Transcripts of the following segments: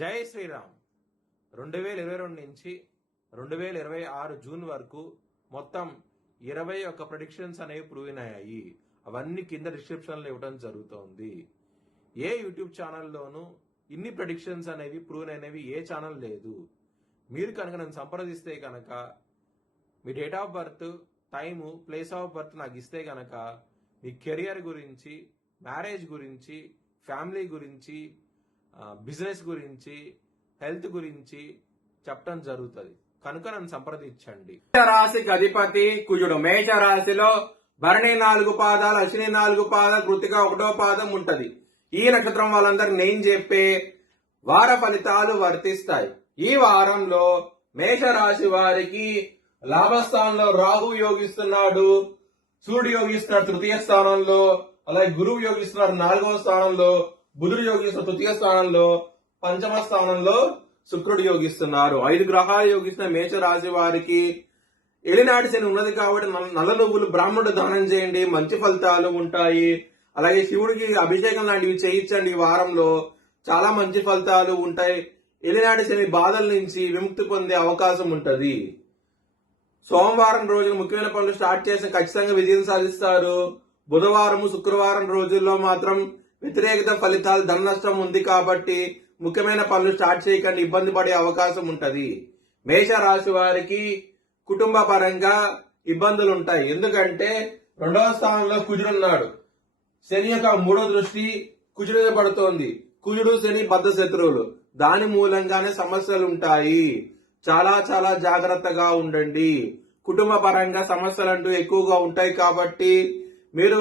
జై శ్రీరామ్. 2022 నుంచి 2026 జూన్ వరకు మొత్తం 21 ప్రెడిక్షన్స్ అనేవి ప్రూవ్ అయ్యాయి. అవన్నీ కింద డిస్క్రిప్షన్లో ఇవ్వడం జరుగుతోంది. ఏ యూట్యూబ్ ఛానల్లోనూ ఇన్ని ప్రెడిక్షన్స్ అనేవి ప్రూవ్ అయినవి ఏ ఛానల్ లేదు. మీరు కనుక నన్ను సంప్రదిస్తే కనుక మీ date of birth, time, place of birth నాకు ఇస్తే కనుక మీ కెరియర్ గురించి, మ్యారేజ్ గురించి, ఫ్యామిలీ గురించి, బిజినెస్ గురించి, హెల్త్ గురించి చెప్పడం జరుగుతుంది. కనుక నన్ను సంప్రదించండి. రాశికి అధిపతి కుజుడు. మేష రాశిలో భరణి 4 పాదాలు, అశ్విని 4 పాదాలు, కృతిక 1వ పాదం ఉంటది. ఈ నక్షత్రం వాళ్ళందరికి నేను చెప్పే వార ఫలితాలు వర్తిస్తాయి. ఈ వారంలో మేష రాశి వారికి లాభస్థానంలో రాహు యోగిస్తున్నాడు, సూర్యుడు యోగిస్తున్నాడు తృతీయ స్థానంలో, అలాగే గురువు యోగిస్తున్నాడు 4వ స్థానంలో, బుధుడు యోగిస్తున్న తృతీయ స్థానంలో, పంచమ స్థానంలో శుక్రుడు యోగిస్తున్నారు. 5 గ్రహాలు యోగిస్తున్న మేష రాశి వారికి ఎలినాటి శని ఉన్నది కాబట్టి నల్ల నువ్వులు బ్రాహ్మణుడు దానం చేయండి, మంచి ఫలితాలు ఉంటాయి. అలాగే శివుడికి అభిషేకం లాంటివి చేయించండి. ఈ వారంలో చాలా మంచి ఫలితాలు ఉంటాయి. ఎలినాటి శని బాధల నుంచి విముక్తి పొందే అవకాశం ఉంటది. సోమవారం రోజున ముఖ్యమైన పనులు స్టార్ట్ చేసి ఖచ్చితంగా విజయం సాధిస్తారు. బుధవారం, శుక్రవారం రోజుల్లో మాత్రం వ్యతిరేకత ఫలితాలు, ధన నష్టం ఉంది కాబట్టి ముఖ్యమైన పనులు స్టార్ట్ చేయకండి, ఇబ్బంది పడే అవకాశం ఉంటది. మేష రాశి వారికి కుటుంబ పరంగా ఇబ్బందులు ఉంటాయి. ఎందుకంటే 2వ స్థానంలో కుజుడున్నాడు. శని యొక్క 3వ దృష్టి కుజుడు మీద పడుతోంది. కుజుడు, శని బద్ధ శత్రువులు. దాని మూలంగానే సమస్యలు ఉంటాయి. చాలా చాలా జాగ్రత్తగా ఉండండి. కుటుంబ పరంగా సమస్యలంటూ ఎక్కువగా ఉంటాయి కాబట్టి మీరు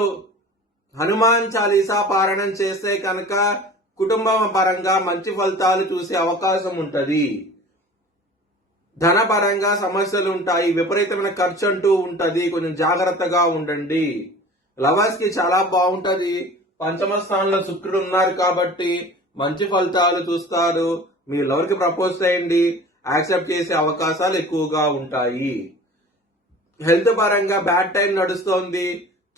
హనుమాన్ చాలీసా పారాయణం చేస్తే కనుక కుటుంబం పరంగా మంచి ఫలితాలు చూసే అవకాశం ఉంటది. ధన పరంగా సమస్యలు ఉంటాయి, విపరీతమైన ఖర్చు అంటూ ఉంటది. కొంచెం జాగ్రత్తగా ఉండండి. లవర్స్ కి చాలా బాగుంటది. పంచమ స్థానంలో శుక్రుడు ఉన్నారు కాబట్టి మంచి ఫలితాలు చూస్తారు. మీ లవర్ కి ప్రపోజ్ చేయండి, యాక్సెప్ట్ చేసే అవకాశాలు ఎక్కువగా ఉంటాయి. హెల్త్ పరంగా బ్యాడ్ టైం నడుస్తోంది,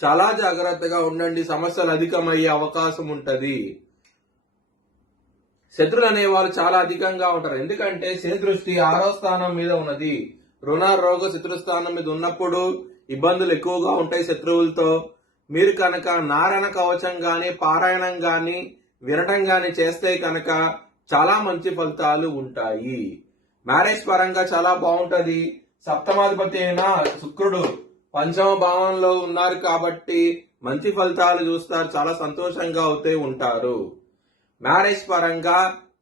చాలా జాగ్రత్తగా ఉండండి. సమస్యలు అధికమయ్యే అవకాశం ఉంటది. శత్రులు అనేవారు చాలా అధికంగా ఉంటారు. ఎందుకంటే శని దృష్టి 6వ స్థానం మీద ఉన్నది. రుణ, రోగ, శత్రు స్థానం మీద ఉన్నప్పుడు ఇబ్బందులు ఎక్కువగా ఉంటాయి శత్రువులతో. మీరు కనుక నారాయణ కవచం గాని, పారాయణం గాని, వినటం గాని చేస్తే కనుక చాలా మంచి ఫలితాలు ఉంటాయి. మ్యారేజ్ పరంగా చాలా బాగుంటది. సప్తమాధిపతి అయిన శుక్రుడు పంచమ భావంలో ఉన్నారు కాబట్టి మంచి ఫలితాలు చూస్తారు. చాలా సంతోషంగా అవుతూ ఉంటారు. మ్యారేజ్ పరంగా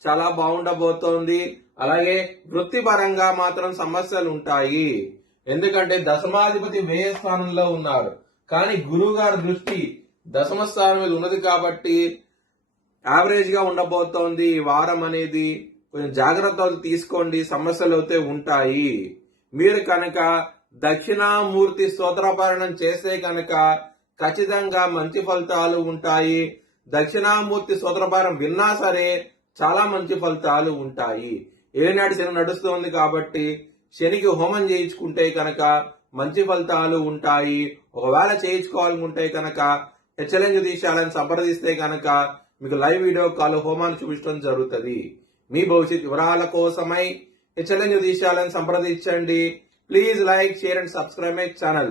చాలా బాగుండబోతోంది. అలాగే వృత్తి పరంగా మాత్రం సమస్యలు ఉంటాయి. ఎందుకంటే దశమాధిపతి వ్యయ స్థానంలో ఉన్నారు, కానీ గురువు గారి దృష్టి దశమ స్థానం మీద ఉన్నది కాబట్టి యావరేజ్ గా ఉండబోతోంది. ఈ వారం అనేది కొంచెం జాగ్రత్తలు తీసుకోండి, సమస్యలు అయితే ఉంటాయి. మీరు కనుక దక్షిణామూర్తి స్తోత్రపారాయణం చేస్తే కనుక ఖచ్చితంగా మంచి ఫలితాలు ఉంటాయి. దక్షిణామూర్తి స్తోత్రపారాయణం విన్నా సరే చాలా మంచి ఫలితాలు ఉంటాయి. ఏనాటి శని నడుస్తోంది కాబట్టి శనికి హోమం చేయించుకుంటే కనుక మంచి ఫలితాలు ఉంటాయి. ఒకవేళ చేయించుకోవాలనుకుంటే కనుక హెచ్చరించ దీశాలను సంప్రదిస్తే కనుక మీకు లైవ్ వీడియో కాల్ హోమాన్ని చూపించడం జరుగుతుంది. మీ భవిష్యత్ వివరాల కోసమై హెచ్చరించ దీశాలను సంప్రదించండి. Please like, share and subscribe my channel.